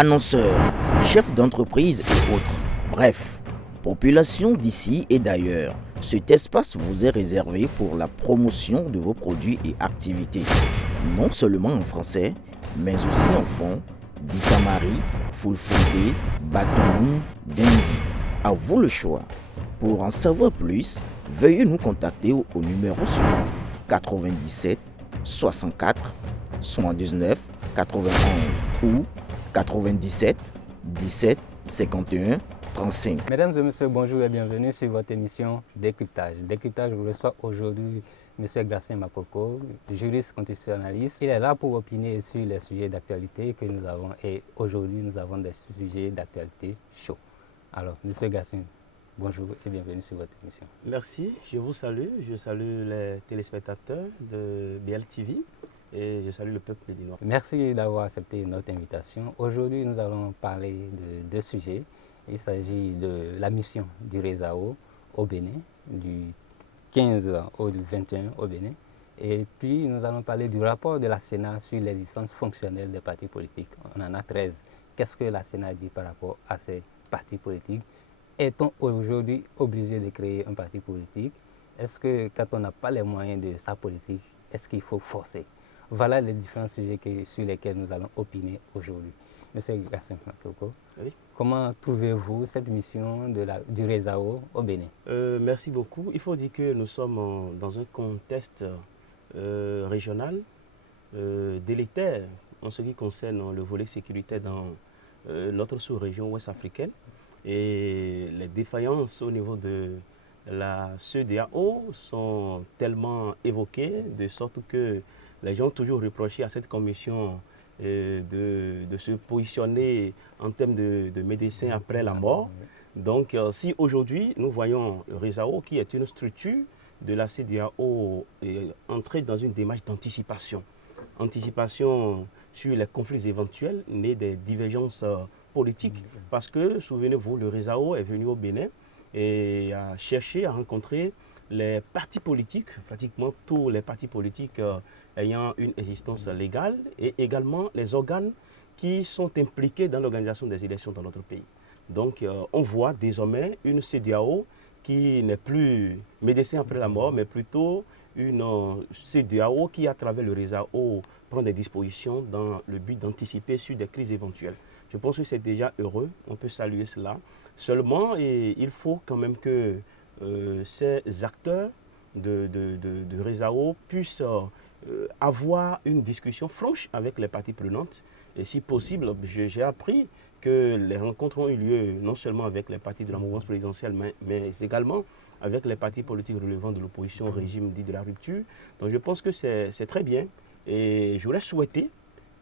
annonceurs, chefs d'entreprise et autres. Bref, population d'ici et d'ailleurs, cet espace vous est réservé pour la promotion de vos produits et activités. Non seulement en français, mais aussi en fond, Ditamari, Fulfulde, Batoum, Dendi. À vous le choix. Pour en savoir plus, veuillez nous contacter au numéro suivant 97 64 79 91 ou 97 17 51 35. Mesdames et messieurs, bonjour et bienvenue sur votre émission Décryptage. Décryptage vous reçoit aujourd'hui M. Gracien Makoko, juriste constitutionnaliste. Il est là pour opiner sur les sujets d'actualité que nous avons et aujourd'hui nous avons des sujets d'actualité chauds. Alors, M. Gracien, bonjour et bienvenue sur votre émission. Merci, je vous salue. Je salue les téléspectateurs de BLTV et je salue le peuple béninois. Merci d'avoir accepté notre invitation. Aujourd'hui, nous allons parler de deux sujets. Il s'agit de la mission du RESAO au Bénin, du 15 au 21 au Bénin. Et puis, nous allons parler du rapport de la Sénat sur l'existence fonctionnelle des partis politiques. On en a 13. Qu'est-ce que la Sénat dit par rapport à ces partis politiques? Est-on aujourd'hui obligé de créer un parti politique? Est-ce que quand on n'a pas les moyens de sa politique, est-ce qu'il faut forcer? Voilà les différents sujets sur lesquels nous allons opiner aujourd'hui. Monsieur Gracien Makoko, oui. Comment trouvez-vous cette mission du RESAO au Bénin? Merci beaucoup. Il faut dire que nous sommes dans un contexte régional délétère en ce qui concerne le volet sécuritaire dans notre sous-région ouest africaine. Et les défaillances au niveau de la CEDEAO sont tellement évoquées de sorte que les gens ont toujours reproché à cette commission de se positionner en termes de médecins après la mort. Donc, si aujourd'hui nous voyons le RESAO, qui est une structure de la CEDEAO, entrer dans une démarche d'anticipation, anticipation sur les conflits éventuels nés des divergences politiques, parce que, souvenez-vous, le RESAO est venu au Bénin et a cherché à rencontrer les partis politiques, pratiquement tous les partis politiques ayant une existence légale, et également les organes qui sont impliqués dans l'organisation des élections dans notre pays. Donc on voit désormais une CEDEAO qui n'est plus médecin après la mort, mais plutôt une CEDEAO qui, à travers le RESAO, prend des dispositions dans le but d'anticiper sur des crises éventuelles. Je pense que c'est déjà heureux, on peut saluer cela. Seulement, il faut quand même que ces acteurs de RESAO puissent avoir une discussion franche avec les parties prenantes. Et si possible, j'ai appris que les rencontres ont eu lieu non seulement avec les partis de la mouvance présidentielle, mais également avec les partis politiques relevant de l'opposition au régime dit de la rupture. Donc je pense que c'est très bien et j'aurais souhaité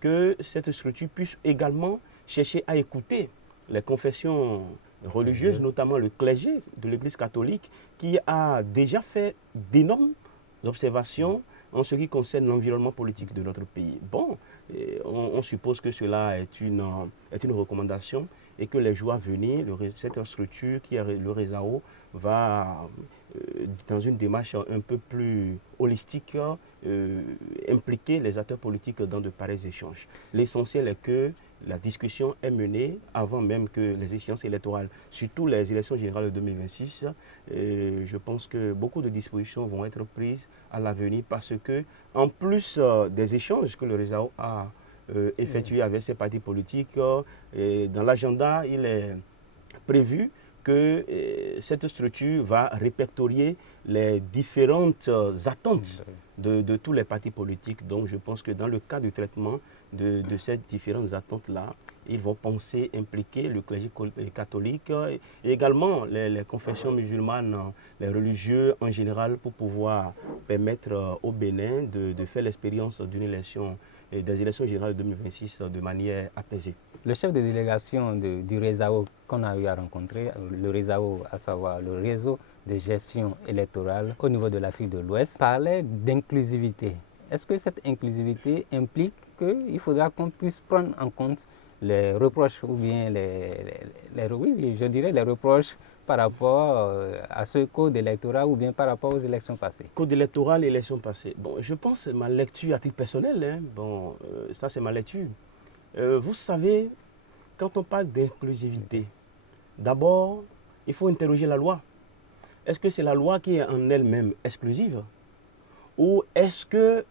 que cette structure puisse également chercher à écouter les confessions religieuses, notamment le clergé de l'Église catholique, qui a déjà fait d'énormes observations en ce qui concerne l'environnement politique de notre pays. Bon, on suppose que cela est une recommandation et que les jours à venir, cette structure qui est le RESAO va, dans une démarche un peu plus holistique, impliquer les acteurs politiques dans de pareils échanges. L'essentiel est que la discussion est menée avant même que les échéances électorales, surtout les élections générales de 2026. Je pense que beaucoup de dispositions vont être prises à l'avenir parce que, en plus des échanges que le RESAO a effectués avec ses partis politiques, dans l'agenda, il est prévu que cette structure va répertorier les différentes attentes de tous les partis politiques. Donc je pense que dans le cas du traitement de ces différentes attentes-là, ils vont penser impliquer le clergé catholique et également les confessions musulmanes, les religieux en général, pour pouvoir permettre au Bénin de faire l'expérience d'une élection et des élections générales de 2026 de manière apaisée. Le chef de délégation du RESAO qu'on a eu à rencontrer, le RESAO, à savoir le réseau de gestion électorale au niveau de l'Afrique de l'Ouest, parlait d'inclusivité. Est-ce que cette inclusivité implique qu'il faudra qu'on puisse prendre en compte les reproches ou bien les reproches par rapport à ce code électoral ou bien par rapport aux élections passées? Code électoral et élections passées. Bon, je pense que ma lecture à titre personnel, ça c'est ma lecture. Vous savez, quand on parle d'inclusivité, d'abord, il faut interroger la loi. Est-ce que c'est la loi qui est en elle-même exclusive? Ou est-ce que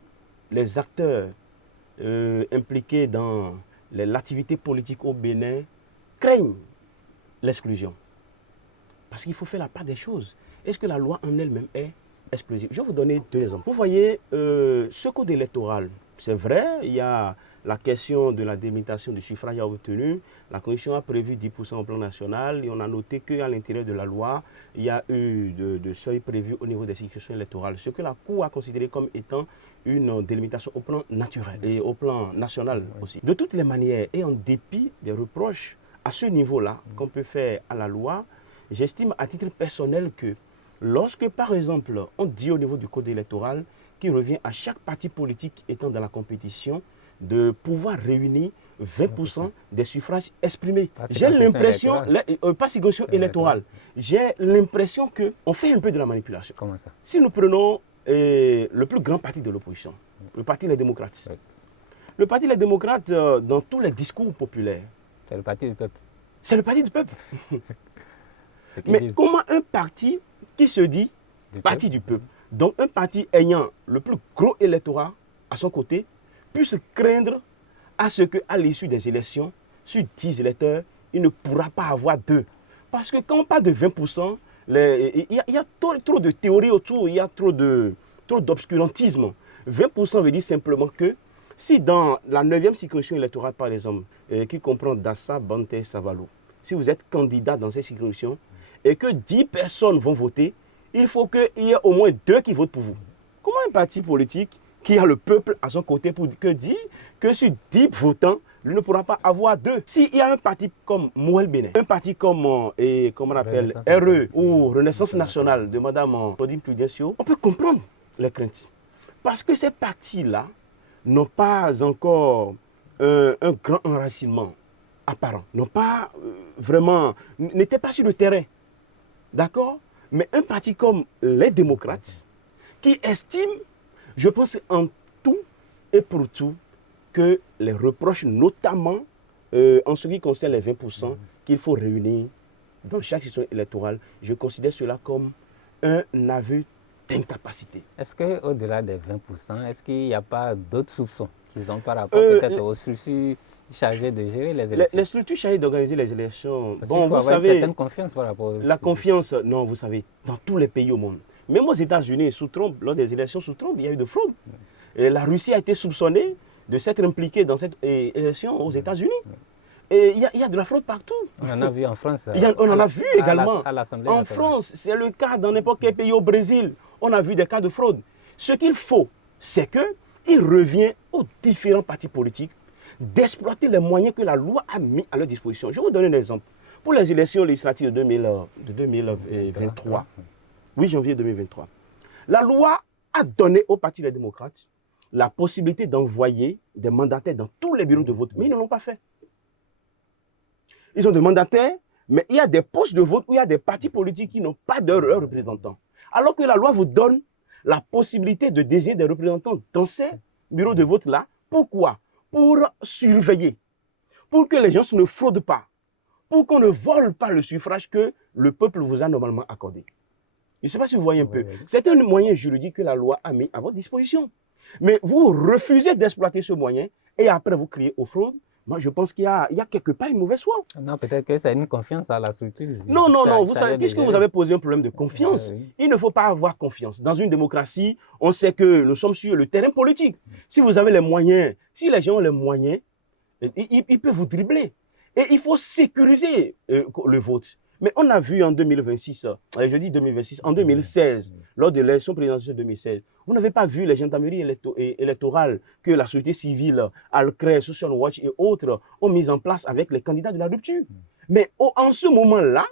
les acteurs impliqués dans l'activité politique au Bénin craignent l'exclusion? Parce qu'il faut faire la part des choses. Est-ce que la loi en elle-même est exclusive? Je vais vous donner 2 exemples. Vous voyez, ce code électoral, c'est vrai, il y a la question de la délimitation du suffrage à obtenu. La Commission a prévu 10% au plan national et on a noté qu'à l'intérieur de la loi, il y a eu de seuils prévus au niveau des circonscriptions électorales. Ce que la Cour a considéré comme étant une délimitation au plan naturel et au plan national aussi. De toutes les manières, et en dépit des reproches à ce niveau-là qu'on peut faire à la loi, j'estime à titre personnel que lorsque, par exemple, on dit au niveau du code électoral qu'il revient à chaque parti politique étant dans la compétition de pouvoir réunir 20% des suffrages exprimés. J'ai l'impression, pas circonscription électorale, j'ai l'impression qu'on fait un peu de la manipulation. Comment ça? Si nous prenons le plus grand parti de l'opposition, le Parti Les Démocrates. Oui. Le Parti Les Démocrates, dans tous les discours populaires, c'est le parti du peuple. C'est le parti du peuple. Mais comment un parti qui se dit parti du peuple, donc un parti ayant le plus gros électorat à son côté, puisse craindre à ce qu'à l'issue des élections, sur 10 électeurs, il ne pourra pas avoir 2. Parce que quand on parle de 20%, il y a trop de théories autour, il y a trop d'obscurantisme. 20% veut dire simplement que si dans la 9e circonscription électorale, par exemple, qui comprend Dassa, Banté, Savalo, si vous êtes candidat dans cette circonscription et que 10 personnes vont voter, il faut qu'il y ait au moins 2 qui votent pour vous. Comment un parti politique qui a le peuple à son côté pour dire que sur 10 votants, lui ne pourra pas avoir 2? S'il y a un parti comme Mouel Bénin, un parti comme comment on appelle RE ou Renaissance nationale de Mme Claudine Prudencio, on peut comprendre les craintes. Parce que ces partis-là n'ont pas encore un grand enracinement apparent, n'ont pas vraiment, n'étaient pas sur le terrain. D'accord? Mais un parti comme les démocrates, qui estime, je pense en tout et pour tout, que les reproches, notamment en ce qui concerne les 20% qu'il faut réunir dans chaque session électorale, je considère cela comme un aveu d'incapacité. Est-ce qu'au-delà des 20%, est-ce qu'il n'y a pas d'autres soupçons qu'ils ont par rapport peut-être aux structures chargées de gérer les élections? Les structures chargées d'organiser les élections, parce bon, vous savez, une certaine confiance par rapport aux... La confiance, non, vous savez, dans tous les pays au monde. Même aux États-Unis, sous Trump, lors des élections sous Trump, il y a eu de fraude. Et la Russie a été soupçonnée de s'être impliquée dans cette élection aux États-Unis. Et il y a de la fraude partout. On en a vu en France. On en a vu également. À l'Assemblée en nationale. France, c'est le cas dans n'importe quel pays. Au Brésil, on a vu des cas de fraude. Ce qu'il faut, c'est qu'il revient aux différents partis politiques d'exploiter les moyens que la loi a mis à leur disposition. Je vais vous donner un exemple. Pour les élections législatives de 2023, 8 janvier 2023, la loi a donné au Parti des démocrates la possibilité d'envoyer des mandataires dans tous les bureaux de vote, mais ils ne l'ont pas fait. Ils ont des mandataires, mais il y a des postes de vote où il y a des partis politiques qui n'ont pas de représentants. Alors que la loi vous donne la possibilité de désigner des représentants dans ces bureaux de vote-là. Pourquoi? Pour surveiller, pour que les gens ne fraudent pas, pour qu'on ne vole pas le suffrage que le peuple vous a normalement accordé. Je ne sais pas si vous voyez un peu. C'est un moyen juridique que la loi a mis à votre disposition. Mais vous refusez d'exploiter ce moyen et après vous criez aux fraudes. Moi, je pense qu'il y a quelque part une mauvaise foi. Non, peut-être que c'est une confiance à la structure. Non, vous savez, puisque vous avez posé un problème de confiance, il ne faut pas avoir confiance. Dans une démocratie, on sait que nous sommes sur le terrain politique. Si vous avez les moyens, si les gens ont les moyens, ils peuvent vous dribbler. Et il faut sécuriser le vote. Mais on a vu en 2026, je dis 2026, en 2016, lors de l'élection présidentielle 2016, vous n'avez pas vu les gendarmeries électorales que la société civile, Alcré, Social Watch et autres ont mis en place avec les candidats de la rupture. Mais en ce moment-là,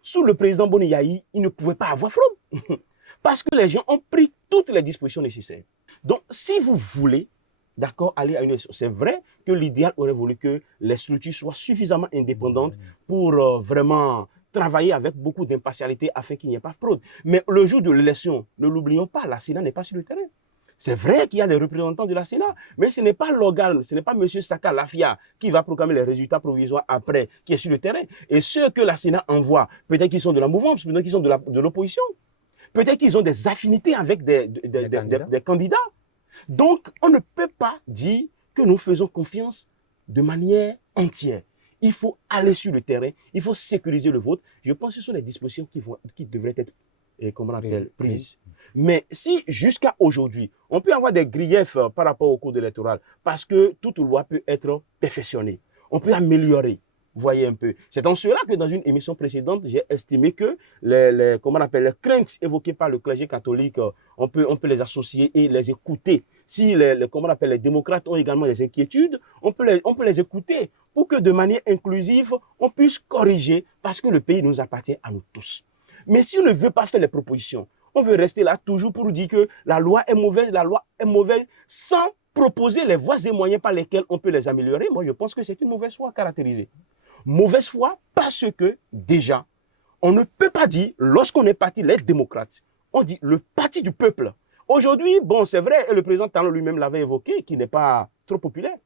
sous le président Boni Yayi, il ne pouvait pas avoir fraude. Parce que les gens ont pris toutes les dispositions nécessaires. Donc, si vous voulez, d'accord, aller à une élection, c'est vrai que l'idéal aurait voulu que les structures soient suffisamment indépendantes pour vraiment travailler avec beaucoup d'impartialité afin qu'il n'y ait pas de fraude. Mais le jour de l'élection, ne l'oublions pas, la Sénat n'est pas sur le terrain. C'est vrai qu'il y a des représentants de la Sénat, mais ce n'est pas l'organe, ce n'est pas M. Saka Lafia qui va proclamer les résultats provisoires après, qui est sur le terrain. Et ceux que la Sénat envoie, peut-être qu'ils sont de la mouvance, peut-être qu'ils sont de l'opposition, peut-être qu'ils ont des affinités avec des candidats. Donc, on ne peut pas dire que nous faisons confiance de manière entière. Il faut aller sur le terrain, il faut sécuriser le vote. Je pense que ce sont les dispositions qui devraient être prises. Mais si jusqu'à aujourd'hui, on peut avoir des griefs par rapport au code électoral, parce que toute loi peut être perfectionnée, on peut améliorer. Voyez un peu. C'est en cela que dans une émission précédente, j'ai estimé que les craintes évoquées par le clergé catholique, on peut les associer et les écouter. Si les démocrates ont également des inquiétudes, on peut les écouter pour que de manière inclusive, on puisse corriger parce que le pays nous appartient à nous tous. Mais si on ne veut pas faire les propositions, on veut rester là toujours pour dire que la loi est mauvaise sans proposer les voies et moyens par lesquels on peut les améliorer. Moi, je pense que c'est une mauvaise foi caractérisée. Mauvaise foi parce que, déjà, on ne peut pas dire, lorsqu'on est parti, les démocrates, on dit le parti du peuple. Aujourd'hui, bon, c'est vrai, et le président Talon lui-même l'avait évoqué, qui n'est pas trop populaire.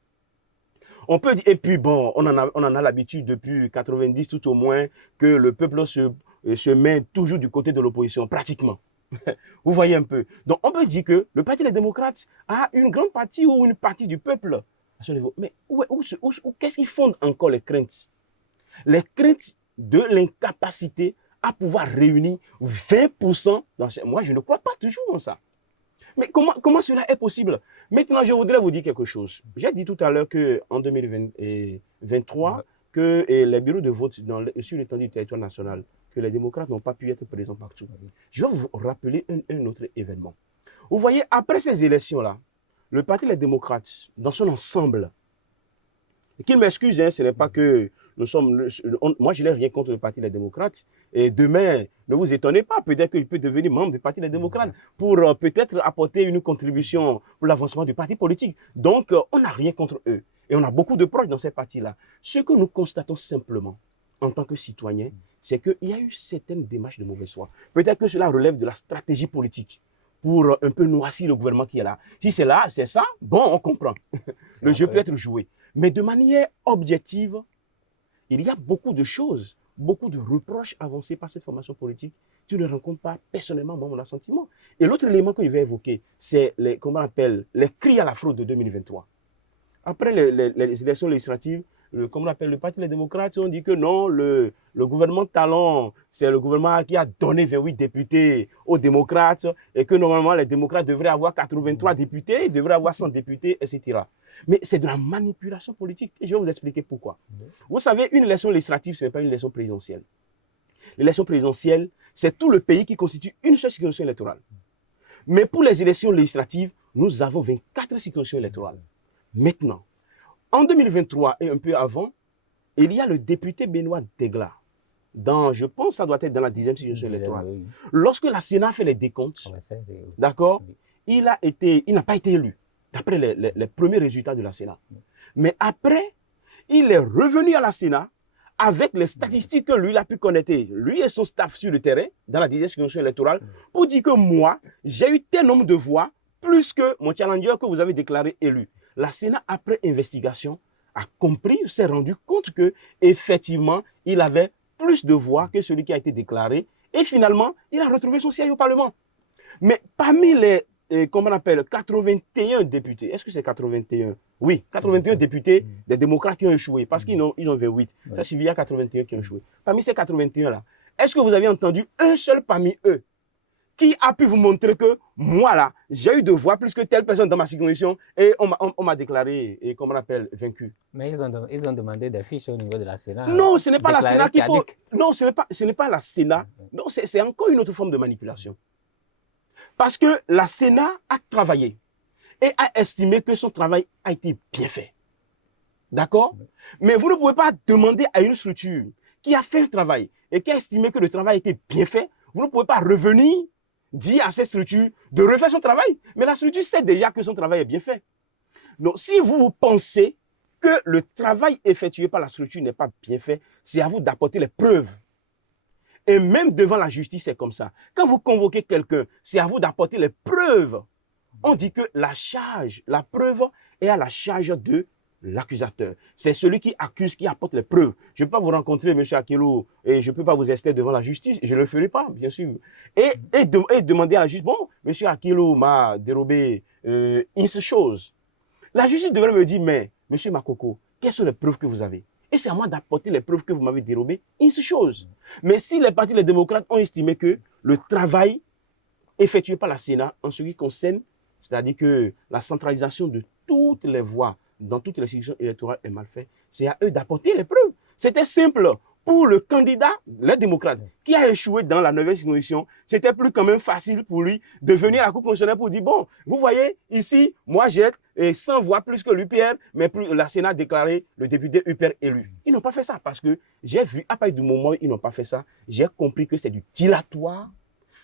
On peut dire, et puis bon, on en a l'habitude depuis 90 tout au moins, que le peuple se met toujours du côté de l'opposition, pratiquement. Vous voyez un peu. Donc, on peut dire que le Parti des démocrates a une grande partie ou une partie du peuple à ce niveau. Mais qu'est-ce qui fonde encore les craintes? Les craintes de l'incapacité à pouvoir réunir 20%. Moi, je ne crois pas toujours en ça. Mais comment cela est possible? Maintenant, je voudrais vous dire quelque chose. J'ai dit tout à l'heure qu'en 2023, que les bureaux de vote sur l'étendue du territoire national, que les démocrates n'ont pas pu être présents partout. Je vais vous rappeler un autre événement. Vous voyez, après ces élections-là, le Parti des démocrates, dans son ensemble, qu'il m'excuse, hein, ce n'est pas que moi, je n'ai rien contre le Parti des démocrates. Et demain, ne vous étonnez pas, peut-être qu'il peut devenir membre du Parti des démocrates pour peut-être apporter une contribution pour l'avancement du parti politique. Donc, on n'a rien contre eux. Et on a beaucoup de proches dans ces partis-là. Ce que nous constatons simplement, en tant que citoyens, c'est qu'il y a eu certaines démarches de mauvaise foi. Peut-être que cela relève de la stratégie politique pour un peu noircir le gouvernement qui est là. Si c'est là, c'est ça, bon, on comprend. Le jeu peut être joué. Mais de manière objective, il y a beaucoup de choses, beaucoup de reproches avancés par cette formation politique que tu ne rencontres pas personnellement, moi, mon assentiment. Et l'autre élément que je vais évoquer, c'est les cris à la fraude de 2023. Après les élections législatives, le Parti des démocrates, on dit que non, le gouvernement Talon, c'est le gouvernement qui a donné 28 députés aux démocrates et que normalement les démocrates devraient avoir 83 députés, devraient avoir 100 députés, etc. Mais c'est de la manipulation politique et je vais vous expliquer pourquoi. Vous savez, une élection législative, ce n'est pas une élection présidentielle. L'élection présidentielle, c'est tout le pays qui constitue une seule circonscription électorale. Mais pour les élections législatives, nous avons 24 circonscriptions électorales. Maintenant, en 2023 et un peu avant, il y a le député Benoît Degla. Je pense que ça doit être dans la 10e circonscription électorale. Oui. Lorsque la Sénat fait les décomptes, d'accord, oui. Il n'a pas été élu, d'après les premiers résultats de la Sénat. Mais après, il est revenu à la Sénat avec les statistiques que lui a pu connaître, lui et son staff sur le terrain, dans la 10e circonscription électorale, pour dire que moi, j'ai eu tel nombre de voix, plus que mon challenger que vous avez déclaré élu. La Sénat, après investigation, a compris, s'est rendu compte que effectivement, il avait plus de voix que celui qui a été déclaré. Et finalement, il a retrouvé son siège au Parlement. Mais parmi les 81 députés, est-ce que c'est 81? Oui, 81 députés des démocrates qui ont échoué, parce qu'ils ont 28. Oui. Ça suffit à 81 qui ont échoué. Parmi ces 81-là, est-ce que vous avez entendu un seul parmi eux qui a pu vous montrer que moi, là, j'ai eu de voix plus que telle personne dans ma circonscription et on m'a déclaré, vaincu. Mais ils ont demandé des fiches au niveau de la Sénat. Non, ce n'est pas la Sénat qu'il faut. Non, ce n'est pas la Sénat. Non, c'est encore une autre forme de manipulation. Parce que la Sénat a travaillé et a estimé que son travail a été bien fait. D'accord? Mais vous ne pouvez pas demander à une structure qui a fait un travail et qui a estimé que le travail était bien fait, vous ne pouvez pas revenir dire à cette structure de refaire son travail. Mais la structure sait déjà que son travail est bien fait. Donc, si vous pensez que le travail effectué par la structure n'est pas bien fait, c'est à vous d'apporter les preuves. Et même devant la justice, c'est comme ça. Quand vous convoquez quelqu'un, c'est à vous d'apporter les preuves On dit que la charge, la preuve est à la charge de l'accusateur. C'est celui qui accuse, qui apporte les preuves. Je ne peux pas vous rencontrer, M. Akelo, et je ne peux pas vous ester devant la justice. Je ne le ferai pas, bien sûr. Et demander à la justice, bon, M. Akelo m'a dérobé une chose. La justice devrait me dire, mais, M. Makoko, quelles sont les preuves que vous avez? Et c'est à moi d'apporter les preuves que vous m'avez dérobées, une chose. Mais si les partis, les démocrates ont estimé que le travail effectué par la Sénat en ce qui concerne, c'est-à-dire que la centralisation de toutes les voix dans toutes les institutions électorales est mal fait, c'est à eux d'apporter les preuves. C'était simple. Pour le candidat, les démocrates, qui a échoué dans la 9e circonscription, c'était plus quand même facile pour lui de venir à la Cour constitutionnelle pour dire, bon, vous voyez, ici, moi j'ai 100 voix plus que l'UPR, mais plus la Sénat a déclaré le député UPR élu. Ils n'ont pas fait ça parce que j'ai vu, à partir du moment où ils n'ont pas fait ça, j'ai compris que c'est du dilatoire.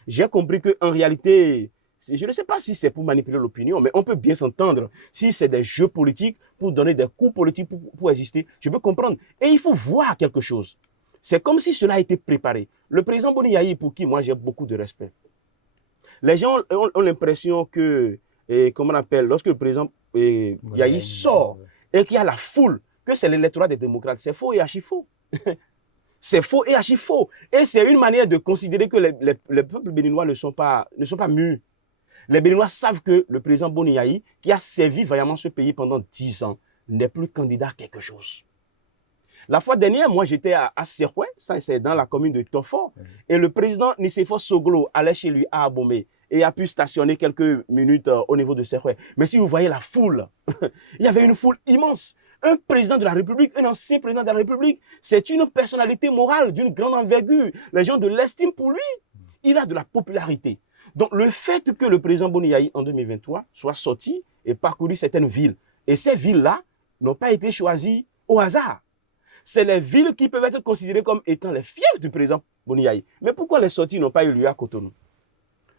J'ai compris qu'en réalité, je ne sais pas si c'est pour manipuler l'opinion, mais on peut bien s'entendre. Si c'est des jeux politiques pour donner des coups politiques pour exister, je peux comprendre. Et il faut voir quelque chose. C'est comme si cela a été préparé. Le président Boni Yayi, pour qui moi j'ai beaucoup de respect, les gens ont l'impression que, comment on appelle, lorsque le président Yayi sort et qu'il y a la foule, que c'est l'électorat des démocrates. C'est faux et archi faux. C'est faux et archi faux. Et c'est une manière de considérer que les peuples béninois ne sont pas mûrs. Les Béninois savent que le président Boni Yayi, qui a servi vaillamment ce pays pendant 10 ans, n'est plus candidat à quelque chose. La fois dernière, moi j'étais à Serkoué, ça c'est dans la commune de Tofor, et le président Nicéphore Soglo allait chez lui à Abomey et a pu stationner quelques minutes au niveau de Serkoué. Mais si vous voyez la foule, il y avait une foule immense. Un président de la République, un ancien président de la République, c'est une personnalité morale d'une grande envergure. Les gens de l'estime pour lui. Il a de la popularité. Donc le fait que le président Boni Yayi en 2023 soit sorti et parcouru certaines villes, et ces villes-là n'ont pas été choisies au hasard. C'est les villes qui peuvent être considérées comme étant les fiefs du président Boni Yayi. Mais pourquoi les sorties n'ont pas eu lieu à Cotonou?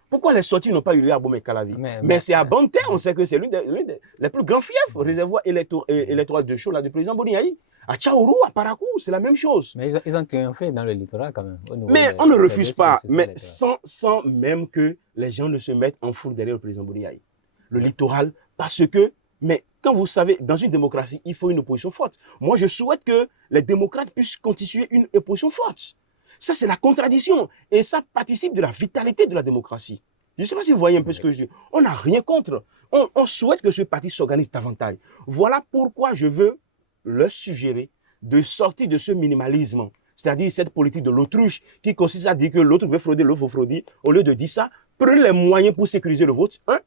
Pourquoi les sorties n'ont pas eu lieu à Bomey-Calavi? Mais c'est à Banté, on sait que c'est l'un des plus grands fiefs, réservoir électoral de chaud du président Boni Yayi. À Tchaourou, à Parakou, c'est la même chose. Mais ils ont triomphé dans le littoral quand même. Mais on ne refuse pas, mais sans même que les gens ne se mettent en foule derrière le président Boni Yayi. Le littoral, parce que, mais quand vous savez, dans une démocratie, il faut une opposition forte. Moi, je souhaite que les démocrates puissent constituer une opposition forte. Ça, c'est la contradiction. Et ça participe de la vitalité de la démocratie. Je ne sais pas si vous voyez un peu ce que je dis. On n'a rien contre. On souhaite que ce parti s'organise davantage. Voilà pourquoi je veux leur suggérer de sortir de ce minimalisme. C'est-à-dire cette politique de l'autruche qui consiste à dire que l'autre veut frauder, l'autre veut frauder. Au lieu de dire ça, prenez les moyens pour sécuriser le vote. Hein?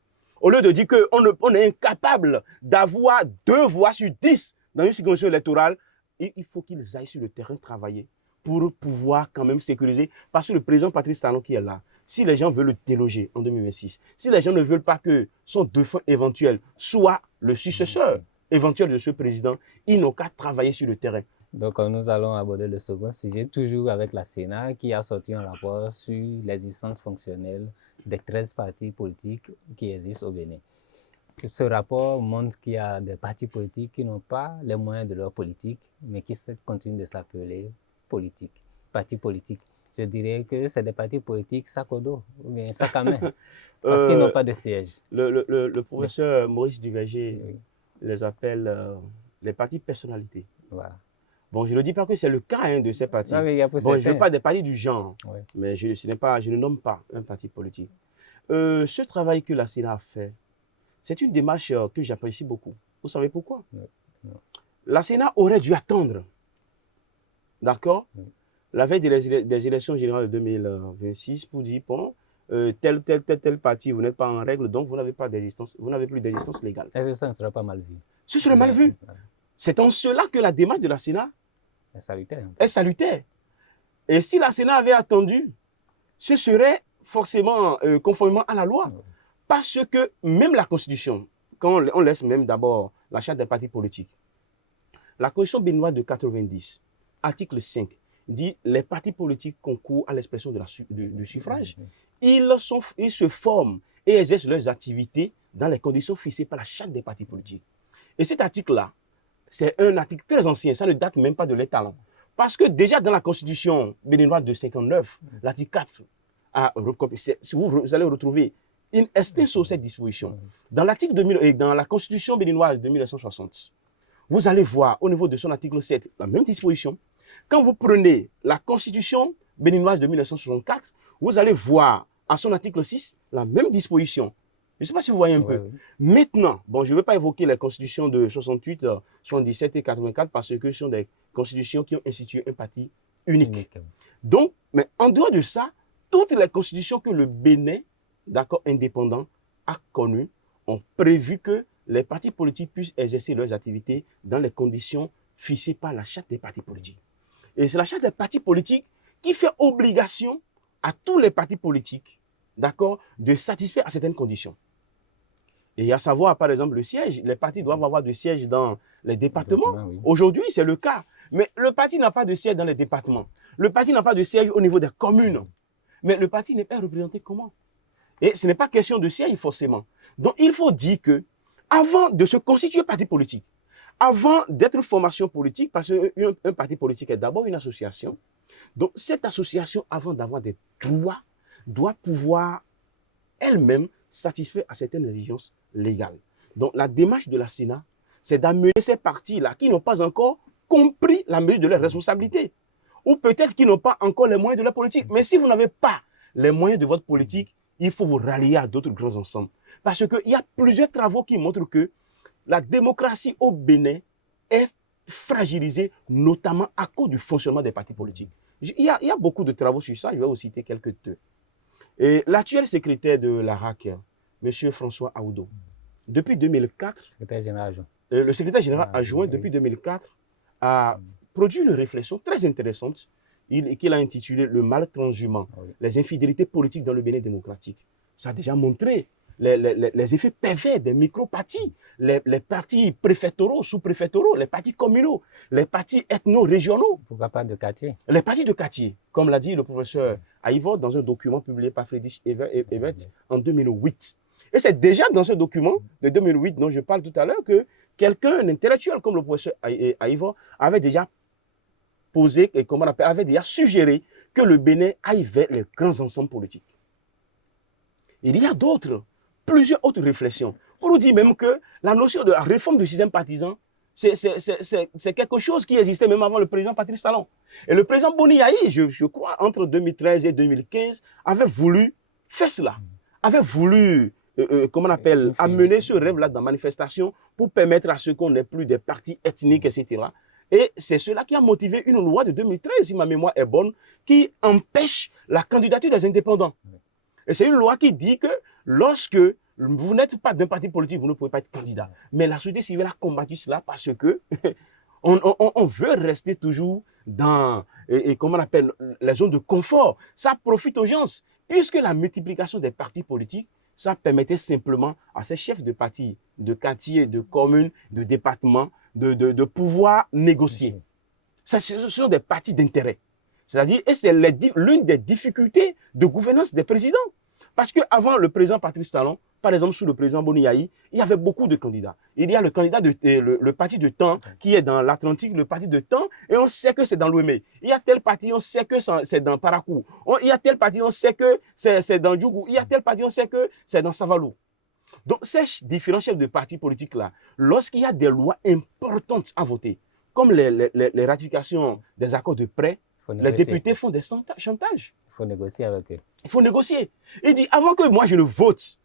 Au lieu de dire qu'on est incapable d'avoir 2 voix sur 10 dans une circonscription électorale, il faut qu'ils aillent sur le terrain travailler pour pouvoir quand même sécuriser. Parce que le président Patrice Talon qui est là, si les gens veulent le déloger en 2026, si les gens ne veulent pas que son défunt éventuel soit le successeur éventuel de ce président, ils n'ont qu'à travailler sur le terrain. Donc nous allons aborder le second sujet, toujours avec la Sénat qui a sorti un rapport sur l'existence fonctionnelle des 13 partis politiques qui existent au Bénin. Ce rapport montre qu'il y a des partis politiques qui n'ont pas les moyens de leur politique, mais qui continuent de s'appeler partis politiques. Je dirais que c'est des partis politiques sac au dos, ou bien sac à main, parce qu'ils n'ont pas de siège. Le professeur Maurice Duverger les appelle les partis personnalités. Voilà. Bon, je ne dis pas que c'est le cas de ces partis. Non, mais je ne veux pas des partis du genre, mais je ne nomme pas un parti politique. Ce travail que la Sénat a fait, c'est une démarche que j'apprécie beaucoup. Vous savez pourquoi? La Sénat aurait dû attendre, d'accord, la veille des élections générales de 2026 pour dire, bon, tel parti, vous n'êtes pas en règle, donc vous n'avez pas d'existence, vous n'avez plus d'existence légale. Est-ce que ça ne sera pas mal vu? Ce serait mal vu. C'est en cela que la démarche de la Sénat est salutaire. Et si la Sénat avait attendu, ce serait forcément conformément à la loi. Parce que même la Constitution, quand on laisse même d'abord la charte des partis politiques, la Constitution béninoise de 90, article 5, dit les partis politiques concourent à l'expression du suffrage. Ils se forment et exercent leurs activités dans les conditions fixées par la charte des partis politiques. Et cet article-là, c'est un article très ancien, ça ne date même pas de l'État. Parce que déjà dans la Constitution béninoise de 59, l'article 4, vous allez retrouver il estime sur cette disposition. Dans l'article 2000 et dans la Constitution béninoise de 1960, vous allez voir au niveau de son article 7 la même disposition. Quand vous prenez la Constitution béninoise de 1964, vous allez voir à son article 6 la même disposition. Je ne sais pas si vous voyez un peu. Oui. Maintenant, bon, je ne vais pas évoquer les constitutions de 68, 77 et 84 parce que ce sont des constitutions qui ont institué un parti unique. Donc, mais en dehors de ça, toutes les constitutions que le Bénin, d'accord, indépendant, a connues ont prévu que les partis politiques puissent exercer leurs activités dans les conditions fixées par la charte des partis politiques. Et c'est la charte des partis politiques qui fait obligation à tous les partis politiques, d'accord, de satisfaire à certaines conditions. Et à savoir, par exemple, le siège. Les partis doivent avoir des sièges dans les départements. Oui. Aujourd'hui, c'est le cas. Mais le parti n'a pas de siège dans les départements. Le parti n'a pas de siège au niveau des communes. Mais le parti n'est pas représenté comment? Et ce n'est pas question de siège forcément. Donc, il faut dire que avant de se constituer parti politique, avant d'être formation politique, parce qu'un parti politique est d'abord une association, donc cette association, avant d'avoir des droits, doit pouvoir elle-même satisfaire à certaines exigences légales. Donc la démarche de la Sénat, c'est d'amener ces partis-là qui n'ont pas encore compris la mesure de leurs responsabilités, ou peut-être qui n'ont pas encore les moyens de leur politique. Mais si vous n'avez pas les moyens de votre politique, il faut vous rallier à d'autres grands ensembles. Parce qu'il y a plusieurs travaux qui montrent que la démocratie au Bénin est fragilisée, notamment à cause du fonctionnement des partis politiques. Il y a beaucoup de travaux sur ça, je vais vous citer quelques-uns. Et l'actuel secrétaire de la RAC, M. François Aoudo, depuis 2004, le secrétaire général adjoint depuis 2004 a produit une réflexion très intéressante qu'il a intitulée « Le mal transhumant, les infidélités politiques dans le Bénin démocratique ». Ça a déjà montré les effets pervers des micro-partis, les partis préfectoraux, sous-préfectoraux, les partis communaux, les partis ethno-régionaux. Pourquoi pas de quartier? Les partis de quartier, comme l'a dit le professeur Aïvo dans un document publié par Friedrich Ebert en 2008. Et c'est déjà dans ce document de 2008 dont je parle tout à l'heure que quelqu'un, un intellectuel comme le professeur Aïvo, avait déjà posé, et comment on appelle, avait déjà suggéré que le Bénin aille vers les grands ensembles politiques. Il y a plusieurs autres réflexions. Pour nous dire même que la notion de la réforme du système partisan, c'est quelque chose qui existait même avant le président Patrice Talon. Et le président Boni Yayi, je crois, entre 2013 et 2015, avait voulu faire cela, avait voulu, comment on appelle, amener ce rêve-là dans la manifestation pour permettre à ceux qu'on n'ait plus des partis ethniques, etc. Et c'est cela qui a motivé une loi de 2013, si ma mémoire est bonne, qui empêche la candidature des indépendants. Et c'est une loi qui dit que lorsque vous n'êtes pas d'un parti politique, vous ne pouvez pas être candidat. Mais la société civile a combattu cela parce que on veut rester toujours dans, comment on appelle, la zone de confort. Ça profite aux gens, puisque la multiplication des partis politiques, ça permettait simplement à ces chefs de partis, de quartiers, de communes, de départements, de pouvoir négocier. Ça, ce sont des partis d'intérêt. C'est-à-dire, et c'est l'une des difficultés de gouvernance des présidents. Parce qu'avant le président Patrice Talon, par exemple, sous le président Boni Yayi, il y avait beaucoup de candidats. Il y a le candidat le parti de Temps qui est dans l'Atlantique, le parti de Temps, et on sait que c'est dans l'Ouémé. Il y a tel parti, on sait que c'est dans Parakou. Il y a tel parti, on sait que c'est dans Djougou. Il y a tel parti, on sait que c'est dans Savalou. Donc, ces différents chefs de partis politiques-là, lorsqu'il y a des lois importantes à voter, comme les ratifications des accords de prêt, les députés font des chantages. Il faut négocier avec eux. Il faut négocier. Il dit, avant que moi je ne vote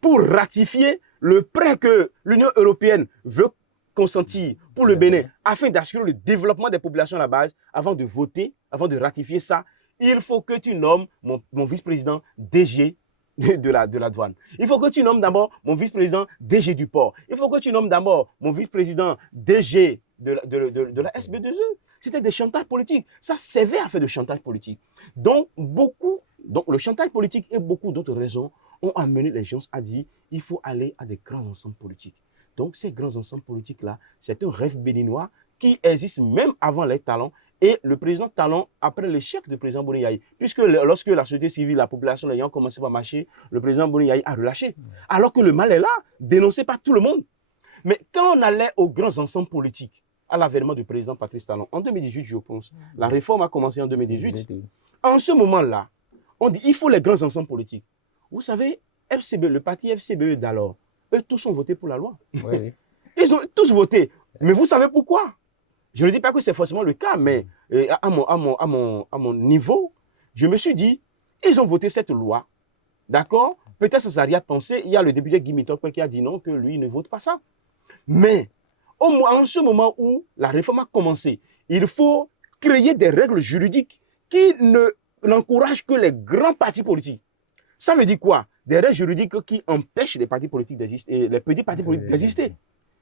pour ratifier le prêt que l'Union européenne veut consentir pour le Bénin, afin d'assurer le développement des populations à la base, avant de voter, avant de ratifier ça, il faut que tu nommes mon vice-président DG de la douane. Il faut que tu nommes d'abord mon vice-président DG du port. Il faut que tu nommes d'abord mon vice-président DG de la SB2E. C'était des chantages politiques. Ça servait à faire de chantage politique. Donc le chantage politique et beaucoup d'autres raisons ont amené les gens à dire qu'il faut aller à des grands ensembles politiques. Donc ces grands ensembles politiques-là, c'est un rêve béninois qui existe même avant les Talons. Et le président Talon, après l'échec du président Boni Yayi, puisque lorsque la société civile, la population, les gens commençaient à marcher, le président Boni Yayi a relâché. Alors que le mal est là, dénoncé par tout le monde. Mais quand on allait aux grands ensembles politiques, à l'avènement du président Patrice Talon, en 2018, je pense, la réforme a commencé en 2018. En ce moment-là, on dit qu'il faut les grands ensembles politiques. Vous savez, FCBE, le parti FCBE d'alors, eux tous ont voté pour la loi. Oui, oui. Ils ont tous voté. Mais vous savez pourquoi? Je ne dis pas que c'est forcément le cas, mais à mon niveau, je me suis dit, ils ont voté cette loi, d'accord? Peut-être ça n'a rien pensé. Il y a le député Guy Mitopé qui a dit non, que lui ne vote pas ça. Mais en ce moment où la réforme a commencé, il faut créer des règles juridiques qui n'encouragent que les grands partis politiques. Ça veut dire quoi? Des règles juridiques qui empêchent les partis politiques d'exister, les petits partis politiques d'exister.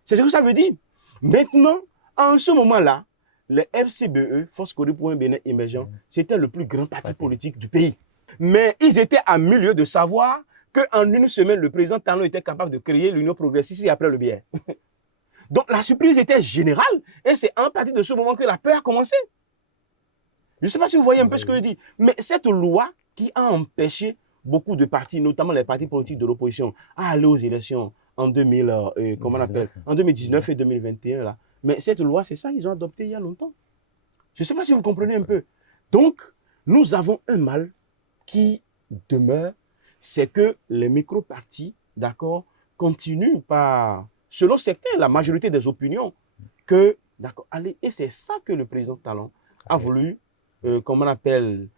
C'est ce que ça veut dire. Maintenant, en ce moment-là, le FCBE, Force Codée pour un Bénin émergent, c'était le plus grand parti politique du pays. Mais ils étaient à milieu de savoir qu'en une semaine, le président Talon était capable de créer l'Union progressiste et après le biais. Donc la surprise était générale et c'est à partir de ce moment que la peur a commencé. Je ne sais pas si vous voyez un peu ce que je dis, mais cette loi qui a empêché beaucoup de partis, notamment les partis politiques de l'opposition, à aller aux élections en 2019 et 2021. Là. Mais cette loi, c'est ça qu'ils ont adopté il y a longtemps. Je ne sais pas si vous comprenez un peu. Donc, nous avons un mal qui demeure, c'est que les micro-partis, d'accord, continuent par, selon certains, la majorité des opinions, que, d'accord, allez, et c'est ça que le président Talon a voulu, comment on appelle,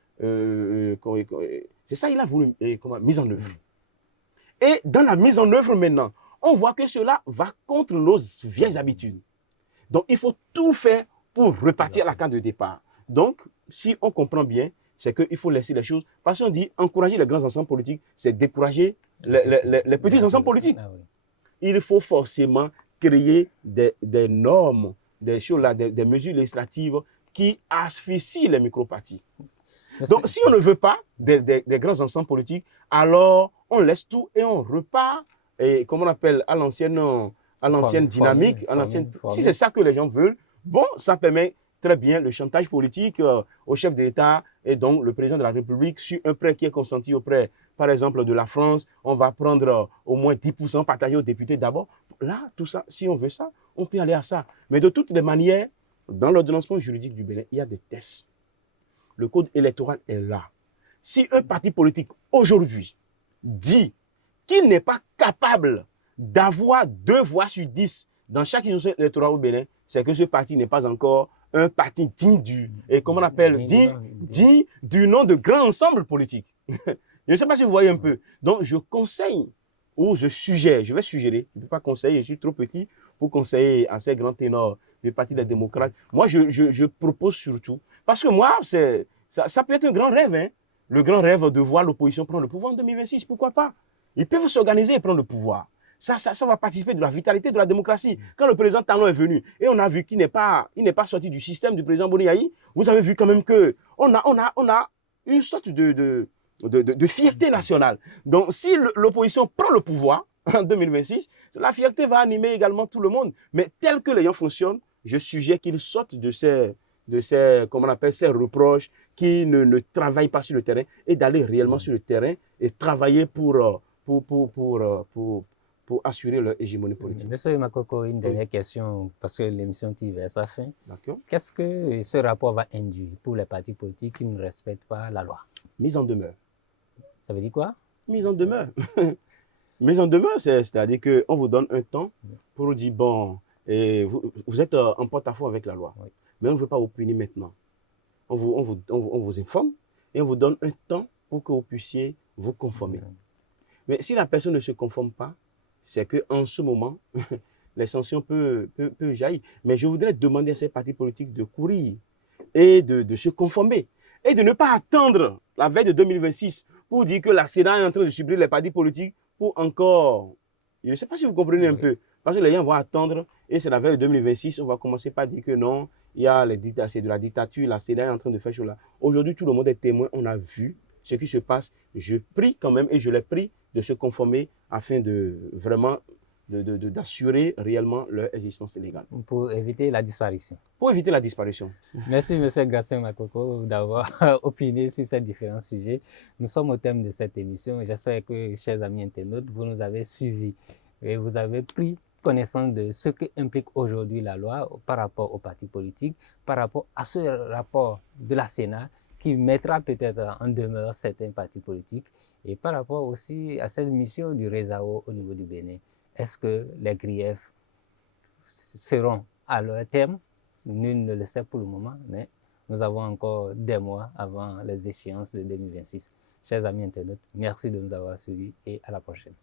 c'est ça qu'il a voulu, mise en œuvre. Et dans la mise en œuvre maintenant, on voit que cela va contre nos vieilles habitudes. Donc, il faut tout faire pour repartir à la carte de départ. Donc, si on comprend bien, c'est qu'il faut laisser les choses. Parce qu'on dit encourager les grands ensembles politiques, c'est décourager les petits ensembles politiques. Il faut forcément créer des normes, des choses là, des mesures législatives qui asphyxient les micro-partis. Donc, si on ne veut pas des grands ensembles politiques, alors on laisse tout et on repart, et comment on appelle, à l'ancienne dynamique. Si c'est ça que les gens veulent, bon, ça permet très bien le chantage politique au chef d'État et donc le président de la République sur un prêt qui est consenti auprès, par exemple, de la France. On va prendre au moins 10% partagé aux députés d'abord. Là, tout ça, si on veut ça, on peut aller à ça. Mais de toutes les manières, dans l'ordonnancement juridique du Bénin, il y a des tests. Le code électoral est là. Si un parti politique aujourd'hui dit qu'il n'est pas capable d'avoir 2 voix sur 10 dans chaque institution électorale au Bénin, c'est que ce parti n'est pas encore un parti digne du nom de grand ensemble politique. Je ne sais pas si vous voyez un peu. Donc, je conseille ou je suggère, je vais suggérer, je ne peux pas conseiller, je suis trop petit pour conseiller à ces grands ténors du Parti des démocrates. Moi, je propose surtout, parce que moi, ça peut être un grand rêve, hein, le grand rêve de voir l'opposition prendre le pouvoir en 2026, pourquoi pas? Ils peuvent s'organiser et prendre le pouvoir. Ça va participer de la vitalité de la démocratie. Quand le président Talon est venu, et on a vu qu'il n'est pas sorti du système du président Boniaï, vous avez vu quand même qu'on a une sorte de fierté nationale. Donc, si l'opposition prend le pouvoir en 2026, la fierté va animer également tout le monde. Mais tel que les gens fonctionnent, je suggère qu'ils sortent de ces comment on appelle, ces reproches, qui ne travaillent pas sur le terrain, et d'aller réellement sur le terrain et travailler pour assurer leur hégémonie politique. Monsieur Makoko, une dernière question, parce que l'émission tire vers sa fin. D'accord. Qu'est-ce que ce rapport va induire pour les partis politiques qui ne respectent pas la loi? Mise en demeure. Ça veut dire quoi? Mise en demeure. Mise en demeure, c'est-à-dire qu'on vous donne un temps pour vous dire, bon, vous êtes en porte-à-faux avec la loi, mais on ne veut pas vous punir maintenant. On vous informe et on vous donne un temps pour que vous puissiez vous conformer. Mais si la personne ne se conforme pas, c'est qu'en ce moment, les sanctions peuvent jaillir. Mais je voudrais demander à ces partis politiques de courir et de se conformer. Et de ne pas attendre la veille de 2026 pour dire que la Sénat est en train de supprimer les partis politiques pour encore... Je ne sais pas si vous comprenez un peu. Parce que les gens vont attendre et c'est la veille de 2026, on va commencer par dire que non, c'est de la dictature, la Sénat est en train de faire cela. Aujourd'hui, tout le monde est témoin, on a vu ce qui se passe. Je prie quand même et je les prie de se conformer afin de vraiment d'assurer réellement leur existence légale. Pour éviter la disparition. Pour éviter la disparition. Merci M. Gratien Makoko d'avoir opiné sur ces différents sujets. Nous sommes au thème de cette émission. J'espère que, chers amis internautes, vous nous avez suivis et vous avez pris connaissance de ce que implique aujourd'hui la loi par rapport aux partis politiques, par rapport à ce rapport de la Sénat qui mettra peut-être en demeure certains partis politiques. Et par rapport aussi à cette mission du RESAO au niveau du Bénin, est-ce que les griefs seront à leur terme? Nul ne le sait pour le moment, mais nous avons encore des mois avant les échéances de 2026. Chers amis internautes, merci de nous avoir suivis et à la prochaine.